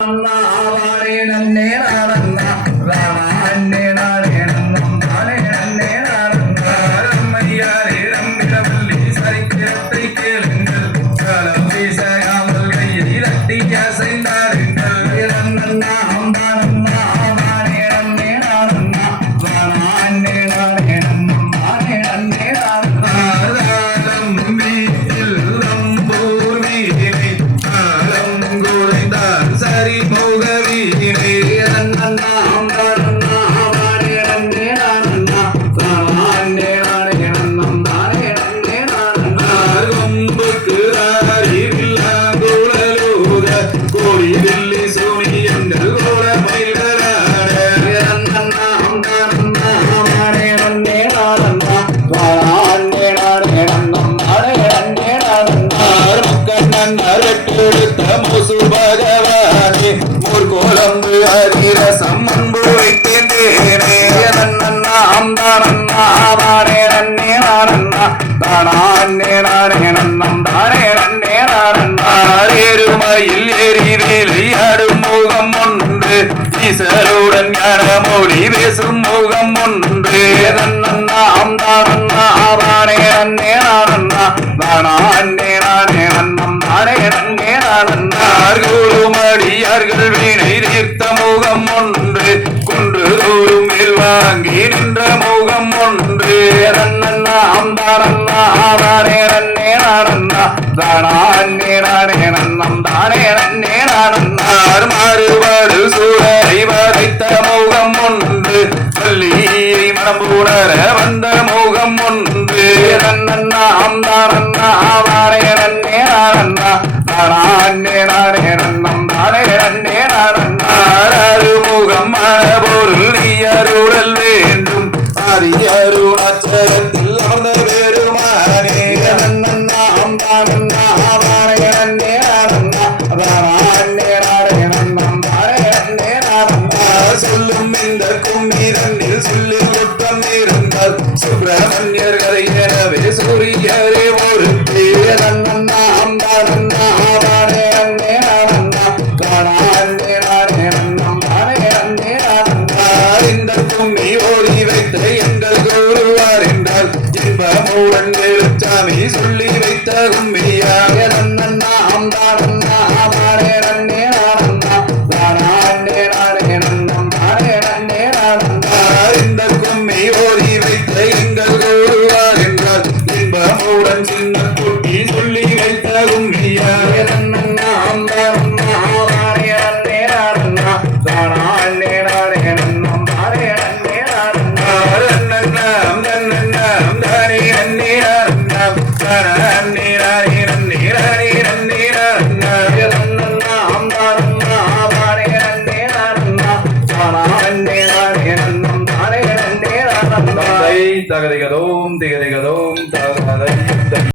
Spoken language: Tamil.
ஆவாரே நன்னே நானண்ணா ராணா அண்ணே நானே நன்னம் தானே நன்னே நானண்ணா ரம்மையாரே ரம்பிடவல்லி சரித்திரத்தை கேளுங்கள் காலம் பேசாமல் கையை தட்டி அசைந்தாருங்கள் நன்னண்ணா அம்பானண்ணா ஆவாரே நன்னே நானண்ணா ராணா அண்ணே நானே நன்னம் தானே நன்னே நானண்ணா ராதம் வீட்டில் ரம்பூர் வீணை காலம் குறைந்தார் சரி போக வீணை நன்னண்ணா அம்பானண்ணா ஆவாரே நன்னே நானண்ணா ராணா அண்ணே நானே நன்னம் தானே நன்னே நானண்ணா கொம்புக்கு அறிவில்லா குழலூத கோடி வெள்ளி சூனியங்கள் கோல மயில்களாட நன்னண்ணா அம்பானண்ணா ஆவாரே நன்னே நானண்ணா ராணா அண்ணே நானே நன்னம் தானே நன்னே நானண்ணா மக்கண்ணன் அரட்டெடுத்த மோசு பகவானே மூர்கோலம்பு ஹரிரசம் அன்பு வைத்தேனே நன்னண்ணா அம்பானண்ணா ஆவாரே நன்னே நானண்ணா ராணா அண்ணே நானே நன்னம் தானே நன்னே நானண்ணா ஏறுமயில் ஏறி வேலையாடும் முகம் ஒன்று ஈசருடன் ஞானமொழி பேசும் முகம் ஒன்று நன்னண்ணா அம்பானண்ணா ஆவாரே நன்னே நானண்ணா ராணா அண்ணே நானே நன்னம் தானே நன்னே நானண்ணா குருமடியார்கள் வீணை தீர்த்த முகம் ஒன்று குன்று தூரும் மேல் வாங்கி நின்ற முகம் ஒன்று நன்னண்ணா அம்பானண்ணா ஆவாரே நன்னே நானண்ணா ராணா அண்ணே நானே நன்னம் தானே நன்னே நானண்ணா மாறுபாடு சூழலை வதைத்த முகம் ஒன்று பள்ளியை மனம்புணர வந்த முகம் ஒன்று நன்னண்ணா அம்பானண்ணா ஆவாரே நன்னே நானண்ணா ராணா அண்ணே நானே நன்னம் தானே நன்னே நானண்ணா அருமுகம் மனபொருள் நீ அருளல் வேண்டும் அரியருணாச்சலத்தில் அமர்ந்த பெருமானே நன்னண்ணா அம்பானண்ணா ஆவாரே நன்னே நானண்ணா ராணா அண்ணே நானே நன்னம் தானே நன்னே நானண்ணா சொல்லும் இந்த கும்மிரண்டில் சொல்லில் குற்றம் இருந்தால் சுப்பிரமணியர் கதை எனவே சூரியரே ஒரு நன்னண்ணா அம்பானண்ணா ஆவாரே நன்னே நானண்ணா ராணா அண்ணே நானே நன்னம் தானே நன்னே நானண்ணா இந்த கும்மி ஓடி வைத்த எங்கள் குருவார் என்றால் இன்பமுடன் சாமி சொல்லி வைத்த கும்மியாக நன்னண்ணா அம்பானண்ணா ஆவாரே நன்னே நானண்ணா ராணா அண்ணே நானே நன்னம் தானே நன்னே நானண்ணா இந்த கும்மி ஓடி வைத்த எங்கள் குருவார் என்றால் இன்பமுடன் சின்ன குட்டி சொல்லி வைத்த கும்மியாக நன்னண்ணா அம்பானண்ணா ஆவாரே நன்னே நானண்ணா ராணா அண்ணே நானே நன்னம் தானே நன்னே நானண்ணா நன்னண்ணாம் நன்னண்ணாம் தானே நன்னே நானண்ணா ராணா அண்ணே நானே நன்னே நானே நன்னே நானண்ணா நன்னண்ணா அம்பானண்ணா ஆவாரே நன்னே நானண்ணா ராணா அண்ணே நானே நன்னம் தானே நன்னே நானண்ணா தகதிகதோம் திகதிகதோம் தகதை